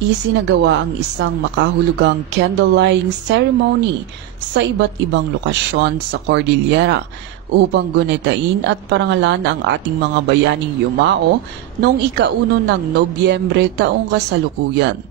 Isinagawa ang isang makahulugang candlelighting ceremony sa iba't ibang lokasyon sa Cordillera upang gunitain at parangalan ang ating mga bayaning yumao noong ika-1 ng Nobyembre taong kasalukuyan.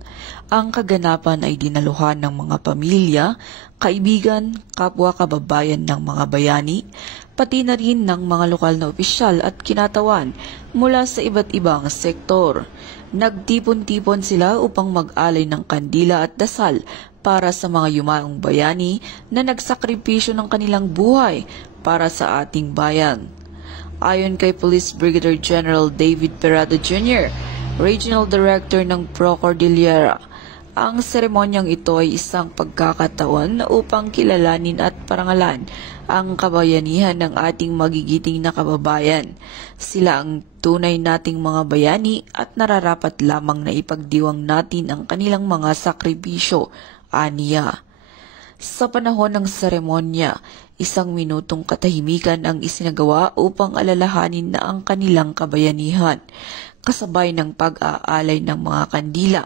Ang kaganapan ay dinaluhan ng mga pamilya, kaibigan, kapwa kababayan ng mga bayani, pati na rin ng mga lokal na opisyal at kinatawan mula sa iba't ibang sektor. Nagtipon-tipon sila upang mag-alay ng kandila at dasal para sa mga yumaong bayani na nagsakripisyo ng kanilang buhay para sa ating bayan. Ayon kay Police Brigadier General David Perado Jr., Regional Director ng Pro Cordillera, ang seremonyang ito ay isang pagkakataon upang kilalanin at parangalan ang kabayanihan ng ating magigiting na kababayan. Sila ang tunay nating mga bayani at nararapat lamang na ipagdiwang natin ang kanilang mga sakripisyo, aniya. Sa panahon ng seremonya, 1 minutong katahimikan ang isinagawa upang alalahanin na ang kanilang kabayanihan, kasabay ng pag-aalay ng mga kandila.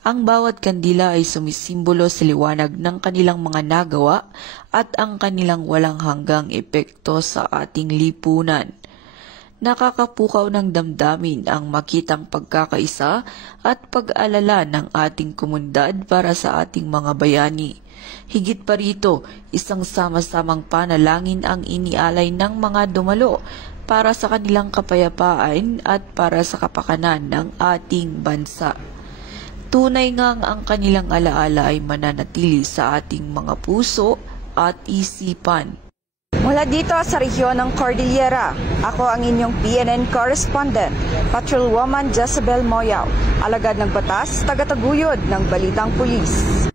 Ang bawat kandila ay sumisimbolo sa liwanag ng kanilang mga nagawa at ang kanilang walang hanggang epekto sa ating lipunan. Nakakapukaw ng damdamin ang makitang pagkakaisa at pag-alala ng ating komunidad para sa ating mga bayani. Higit pa rito, isang sama-samang panalangin ang inialay ng mga dumalo para sa kanilang kapayapaan at para sa kapakanan ng ating bansa. Tunay ngang ang kanilang alaala ay mananatili sa ating mga puso at isipan. Mula dito sa rehiyon ng Cordillera, ako ang inyong PNN correspondent, Patrolwoman Jezebel Moyaw, alagad ng batas, tagataguyod ng Balitang Pulis.